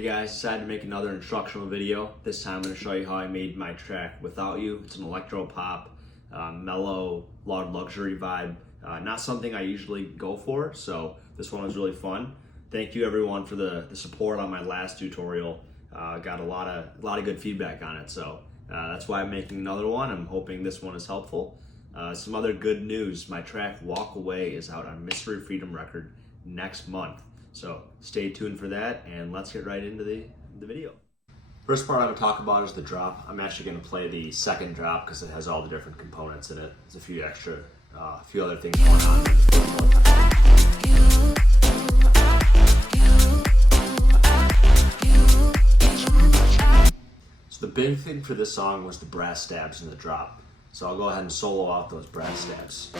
Hey guys, decided to make another instructional video. This time I'm going to show you how I made my track Without You. It's an electro pop, mellow, loud luxury vibe. Not something I usually go for, so this one was really fun. Thank you everyone for the support on my last tutorial. Got a lot of good feedback on it, so that's why I'm making another one. I'm hoping this one is helpful. Some other good news, my track Walk Away is out on Mystery Freedom Record next month. So stay tuned for that, and let's get right into the video. First part I'm going to talk about is the drop. I'm actually going to play the second drop because it has all the different components in it. There's a few other things going on. So the big thing for this song was the brass stabs in the drop. So I'll go ahead and solo out those brass stabs.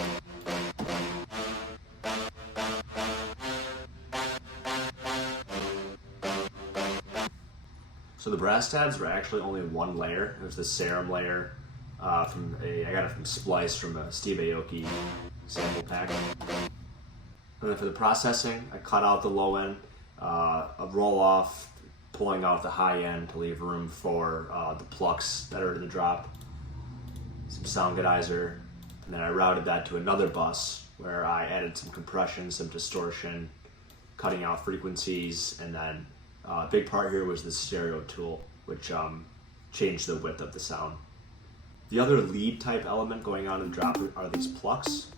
So the brass stabs were actually only one layer. There's the serum layer I got it from Splice from a Steve Aoki sample pack. And then for the processing, I cut out the low end, a roll off, pulling out the high end to leave room for the plucks that are in the drop, some sound godizer, and then I routed that to another bus where I added some compression, some distortion, cutting out frequencies, and then a big part here was the stereo tool, which changed the width of the sound. The other lead type element going on in the drop are these plucks.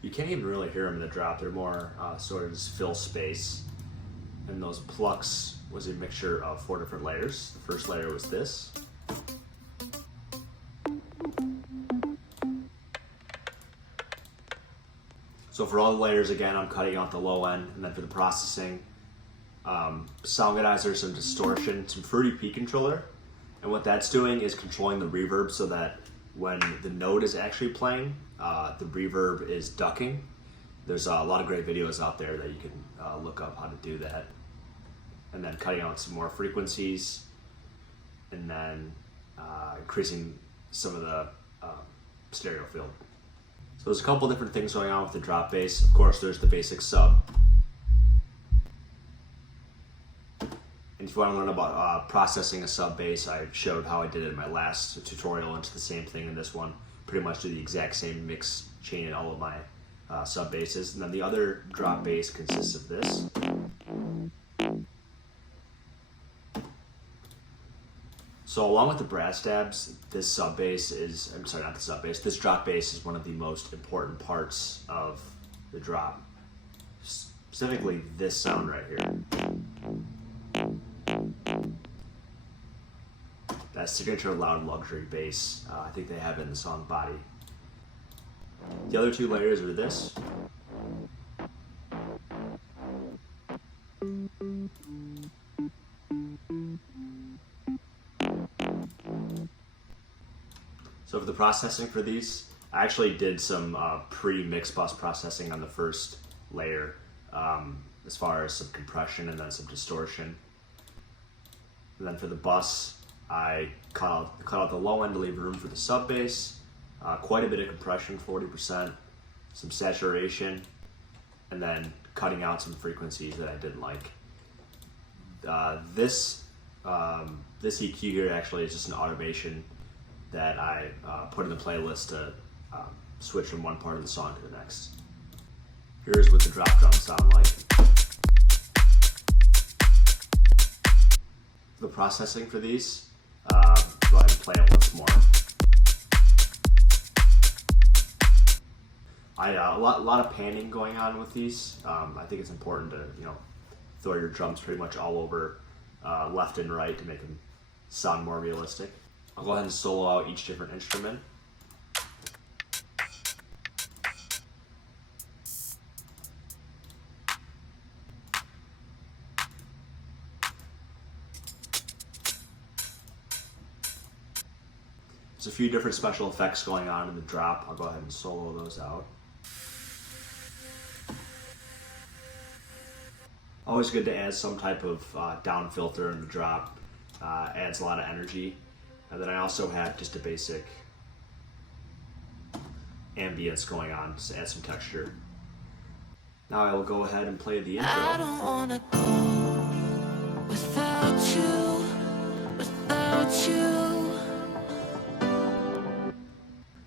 You can't even really hear them in the drop. They're more sort of just fill space. And those plucks was a mixture of 4 different layers. The first layer was this. So for all the layers, again, I'm cutting out the low end, and then for the processing, sound godizer, some distortion, some fruity P controller, and what that's doing is controlling the reverb so that when the note is actually playing, the reverb is ducking. There's a lot of great videos out there that you can look up how to do that. And then cutting out some more frequencies, and then increasing some of the stereo field. So there's a couple different things going on with the drop bass. Of course, there's the basic sub. And if you want to learn about processing a sub bass, I showed how I did it in my last tutorial, and it's the same thing in this one. Pretty much do the exact same mix chain in all of my sub basses. And then the other drop bass consists of this. So along with the brass stabs, this drop bass is one of the most important parts of the drop. Specifically this sound right here. That signature loud luxury bass, I think they have it in the song Body. The other 2 layers are this. So for the processing for these, I actually did some pre-mix bus processing on the first layer, as far as some compression and then some distortion. And then for the bus, I cut out the low end to leave room for the sub bass, quite a bit of compression, 40%, some saturation, and then cutting out some frequencies that I didn't like. This EQ here actually is just an automation that I put in the playlist to switch from one part of the song to the next. Here's what the drop drums sound like. The processing for these, go ahead and play it once more. A lot of panning going on with these. I think it's important to throw your drums pretty much all over left and right to make them sound more realistic. I'll go ahead and solo out each different instrument. There's a few different special effects going on in the drop. I'll go ahead and solo those out. Always good to add some type of down filter in the drop. Adds a lot of energy. And then I also have just a basic ambience going on, just to add some texture. Now I will go ahead and play the intro. I don't wanna go without you, without you.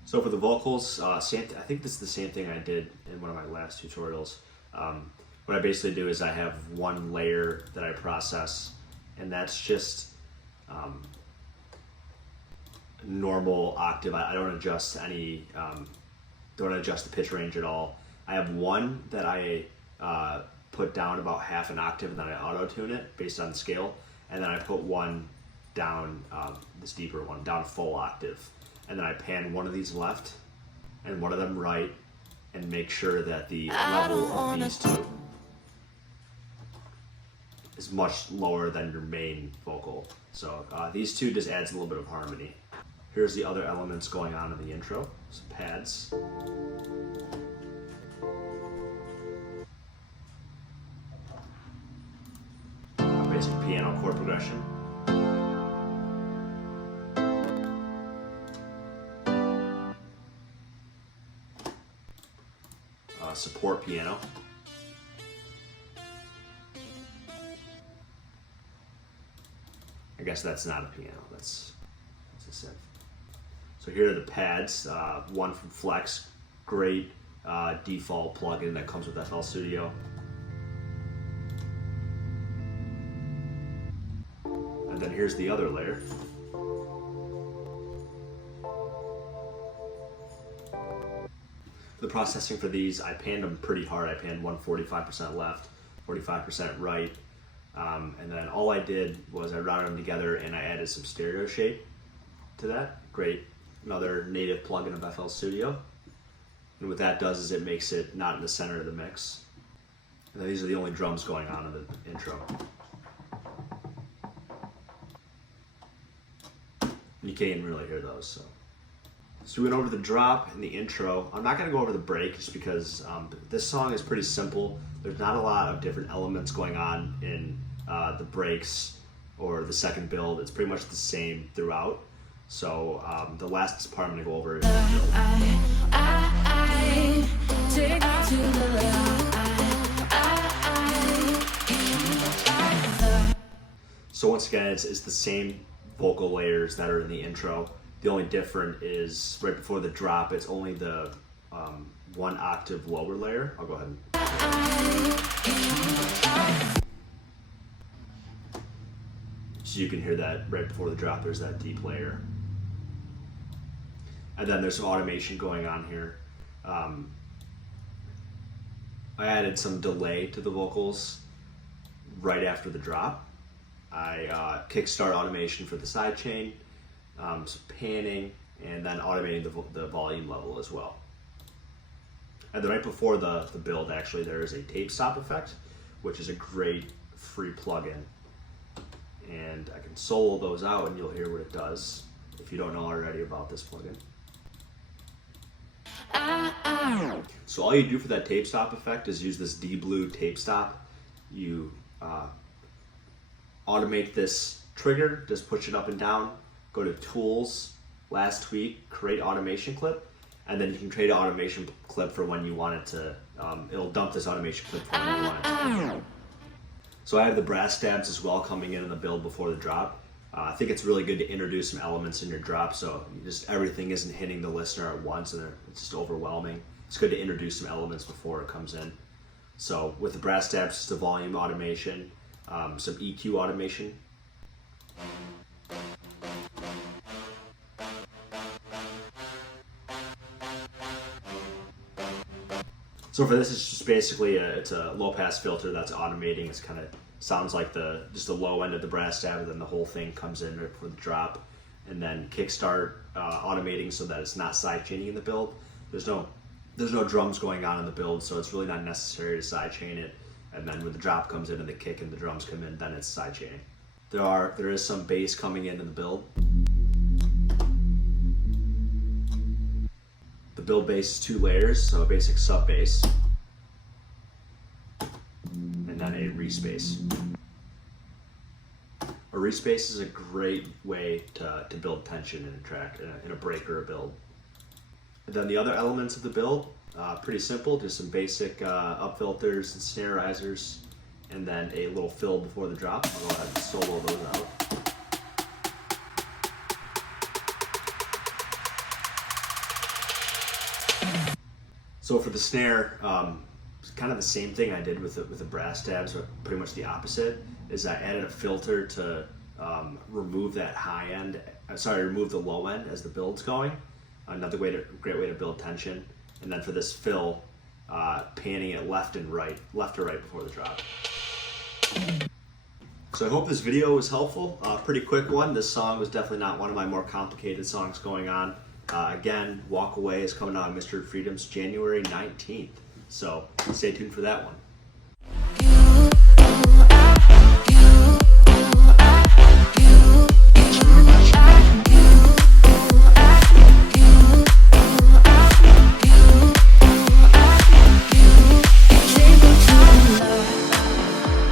So for the vocals, I think this is the same thing I did in one of my last tutorials. What I basically do is I have one layer that I process, and that's just normal octave. I don't adjust any, don't adjust the pitch range at all. I have one that I put down about half an octave, and then I auto-tune it based on scale, and then I put one down, this deeper one, down full octave. And then I pan one of these left and one of them right, and make sure that the level of these two is much lower than your main vocal. So these two just adds a little bit of harmony. Here's the other elements going on in the intro. Some pads. Basic piano chord progression. Support piano. I guess that's not a piano, that's a synth. So here are the pads, one from Flex, great default plugin that comes with FL Studio. And then here's the other layer. The processing for these, I panned them pretty hard. I panned 45% left, 45% right. And then all I did was I routed them together and I added some stereo shape to that. Great, another native plugin of FL Studio. And what that does is it makes it not in the center of the mix. And then these are the only drums going on in the intro. You can't even really hear those. So we went over the drop and the intro. I'm not going to go over the break just because this song is pretty simple. There's not a lot of different elements going on in the breaks or the second build. It's pretty much the same throughout. So the last part I'm going to go over is Take to the So once again, it's the same vocal layers that are in the intro. The only different is right before the drop, it's only the one octave lower layer. I'll go ahead and... So you can hear that right before the drop, there's that deep layer. And then there's some automation going on here. I added some delay to the vocals right after the drop. I kickstart automation for the sidechain, some panning, and then automating the volume level as well. And then right before the build, actually, there is a tape stop effect, which is a great free plugin. And I can solo those out and you'll hear what it does if you don't know already about this plugin. So all you do for that tape stop effect is use this D-Blue tape stop. You automate this trigger, just push it up and down, go to Tools, Last Tweak, Create Automation Clip, and then you can create an automation clip for when you want it to, it'll dump this automation clip for when you want it to. So I have the brass stabs as well coming in the build before the drop. I think it's really good to introduce some elements in your drop so just everything isn't hitting the listener at once and it's just overwhelming. It's good to introduce some elements before it comes in. So with the brass stabs, just the volume automation, some EQ automation. So for this, it's just basically it's a low pass filter that's automating. It's kind of sounds like just the low end of the brass stab, and then the whole thing comes in right for the drop, and then kickstart automating so that it's not sidechaining in the build. There's no drums going on in the build, so it's really not necessary to sidechain it. And then when the drop comes in and the kick and the drums come in, then it's sidechaining. There is some bass coming in the build. The build bass is 2 layers, so a basic sub bass, and then a respace. A respace is a great way to build tension in a track, in a break or a build. And then the other elements of the build, pretty simple, just some basic up filters and snare risers, and then a little fill before the drop. I'll go ahead and solo those out. So for the snare, it's kind of the same thing I did with the brass tabs, or pretty much the opposite, is I added a filter to remove that high end, remove the low end as the build's going. Another great way to build tension. And then for this fill, panning it left to right before the drop. So I hope this video was helpful. Pretty quick one. This song was definitely not one of my more complicated songs going on. Again, Walk Away is coming out on Mr. Freedom's January 19th. So stay tuned for that one.